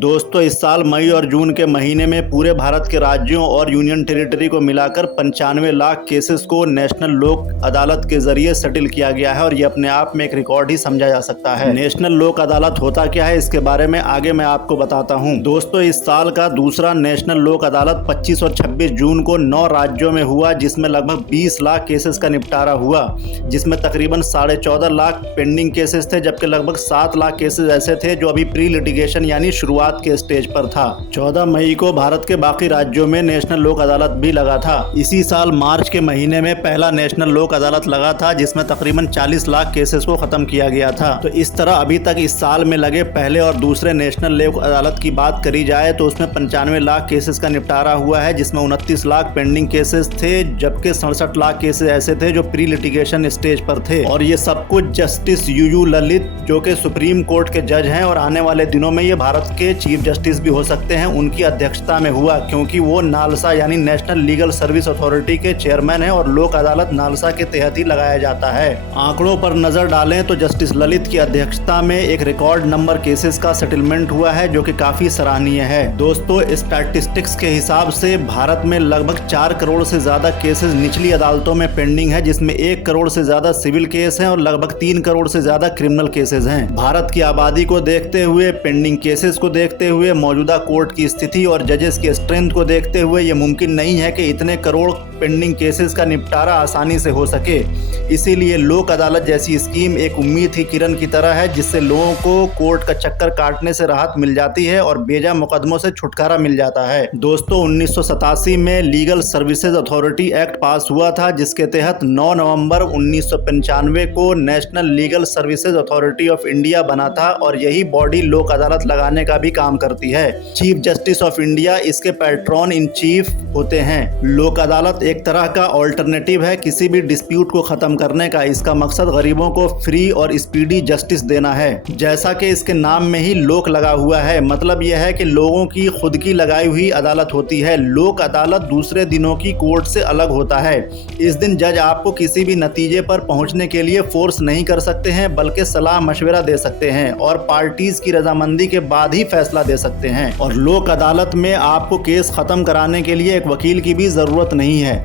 दोस्तों इस साल मई और जून के महीने में पूरे भारत के राज्यों और यूनियन टेरिटरी को मिलाकर 95 लाख केसेस को नेशनल लोक अदालत के जरिए सेटल किया गया है और ये अपने आप में एक रिकॉर्ड ही समझा जा सकता है। नेशनल लोक अदालत होता क्या है इसके बारे में आगे मैं आपको बताता हूँ। दोस्तों इस साल का दूसरा नेशनल लोक अदालत 25 और 26 जून को 9 राज्यों में हुआ, जिसमें लगभग 20 लाख केसेस का निपटारा हुआ, जिसमें तकरीबन 14.5 लाख पेंडिंग केसेस थे, जबकि लगभग 7 लाख केसेस ऐसे थे जो अभी प्री लिटिगेशन यानी शुरुआत के स्टेज पर था। 14 मई को भारत के बाकी राज्यों में नेशनल लोक अदालत भी लगा था। इसी साल मार्च के महीने में पहला नेशनल लोक अदालत लगा था, जिसमें तकरीबन 40 लाख केसेस को खत्म किया गया था। तो इस तरह अभी तक इस साल में लगे पहले और दूसरे नेशनल लोक अदालत की बात करी जाए तो उसमें 95 लाख केसेस का निपटारा हुआ है, जिसमें 29 लाख पेंडिंग केसेस थे, जबकि 67 लाख केसेस ऐसे थे जो प्री लिटिगेशन स्टेज पर थे। और ये सब कुछ जस्टिस यूयू ललित, जो कि सुप्रीम कोर्ट के जज हैं और आने वाले दिनों में ये भारत के चीफ जस्टिस भी हो सकते हैं, उनकी अध्यक्षता में हुआ, क्योंकि वो नालसा यानी नेशनल लीगल सर्विस अथॉरिटी के चेयरमैन हैं और लोक अदालत नालसा के तहत ही लगाया जाता है। आंकड़ों पर नजर डालें तो जस्टिस ललित की अध्यक्षता में एक रिकॉर्ड नंबर केसेस का सेटलमेंट हुआ है, जो कि काफी सराहनीय है। दोस्तों स्टैटिस्टिक्स के हिसाब से भारत में लगभग 4 करोड़ से ज्यादा केसेस निचली अदालतों में पेंडिंग है, जिसमें 1 करोड़ से ज्यादा सिविल केस हैं और लगभग 3 करोड़ से ज्यादा क्रिमिनल केसेस हैं। भारत की आबादी को देखते हुए, पेंडिंग केसेस को देखते हुए, मौजूदा कोर्ट की स्थिति और जजेस की स्ट्रेंथ को देखते हुए ये मुमकिन नहीं है कि इतने करोड़ पेंडिंग केसेस का निपटारा आसानी से हो सके। इसीलिए लोक अदालत जैसी स्कीम एक उम्मीद की किरण की तरह है, जिससे लोगों को कोर्ट का चक्कर काटने से राहत मिल जाती है और बेजा मुकदमों से छुटकारा मिल जाता है। दोस्तों 1987 में लीगल सर्विसेज अथॉरिटी एक्ट पास हुआ था, जिसके तहत 9 नवंबर 1995 को national legal services authority of India बना था और यही बॉडी लोक अदालत लगाने का भी काम करती है। चीफ जस्टिस ऑफ इंडिया इसके पैट्रॉन इन चीफ होते हैं। लोक अदालत एक तरह का ऑल्टरनेटिव है किसी भी डिस्प्यूट को खत्म करने का। इसका मकसद गरीबों को फ्री और स्पीडी जस्टिस देना है। जैसा कि इसके नाम में ही लोक लगा हुआ है, मतलब यह है कि लोगों की खुद की लगाई हुई अदालत होती है। लोक अदालत दूसरे दिनों की कोर्ट से अलग होता है। इस दिन जज आपको किसी भी नतीजे पर पहुंचने के लिए फोर्स नहीं कर सकते हैं, बल्कि सलाह मशवरा दे सकते हैं और पार्टीज की रजामंदी के बाद ही फैसला दे सकते हैं। और लोक अदालत में आपको केस खत्म कराने के लिए एक वकील की भी जरूरत नहीं है।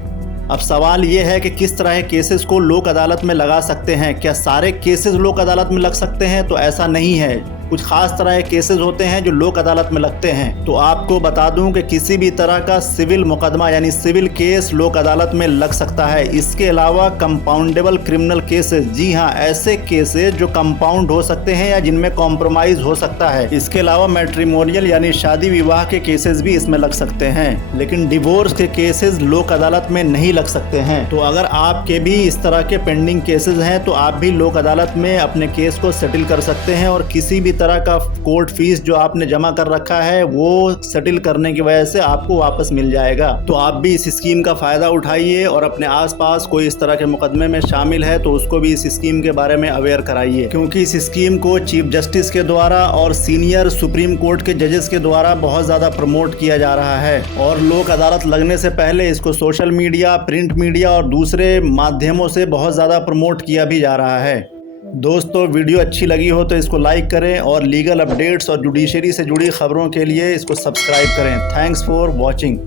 अब सवाल ये है कि किस तरह के केसेस को लोक अदालत में लगा सकते हैं। क्या सारे केसेस लोक अदालत में लग सकते हैं? तो ऐसा नहीं है। कुछ खास तरह के केसेस होते हैं जो लोक अदालत में लगते हैं। तो आपको बता दूं कि किसी भी तरह का सिविल मुकदमा यानी सिविल केस लोक अदालत में लग सकता है। इसके अलावा कंपाउंडेबल क्रिमिनल केसेस, जी हाँ, ऐसे केसेस जो कंपाउंड हो सकते हैं या जिनमें कॉम्प्रोमाइज हो सकता है। इसके अलावा मैट्रिमोनियल यानी शादी विवाह के केसेस भी इसमें लग सकते हैं, लेकिन डिवोर्स के केसेस लोक अदालत में नहीं लग सकते हैं। तो अगर आपके भी इस तरह के पेंडिंग केसेस हैं तो आप भी लोक अदालत में अपने केस को सेटल कर सकते हैं और किसी भी तरह का कोर्ट फीस जो आपने जमा कर रखा है वो सेटल करने की वजह से आपको वापस मिल जाएगा। तो आप भी इस स्कीम का फायदा उठाइए और अपने आसपास कोई इस तरह के मुकदमे में शामिल है तो उसको भी इस स्कीम के बारे में अवेयर कराइए, क्योंकि इस स्कीम को चीफ जस्टिस के द्वारा और सीनियर सुप्रीम कोर्ट के जजेस के द्वारा बहुत ज्यादा प्रमोट किया जा रहा है। और लोक अदालत लगने से पहले इसको सोशल मीडिया, प्रिंट मीडिया और दूसरे माध्यमों से बहुत ज्यादा प्रमोट किया भी जा रहा है। दोस्तों वीडियो अच्छी लगी हो तो इसको लाइक करें और लीगल अपडेट्स और जुडिशरी से जुड़ी खबरों के लिए इसको सब्सक्राइब करें। Thanks for watching.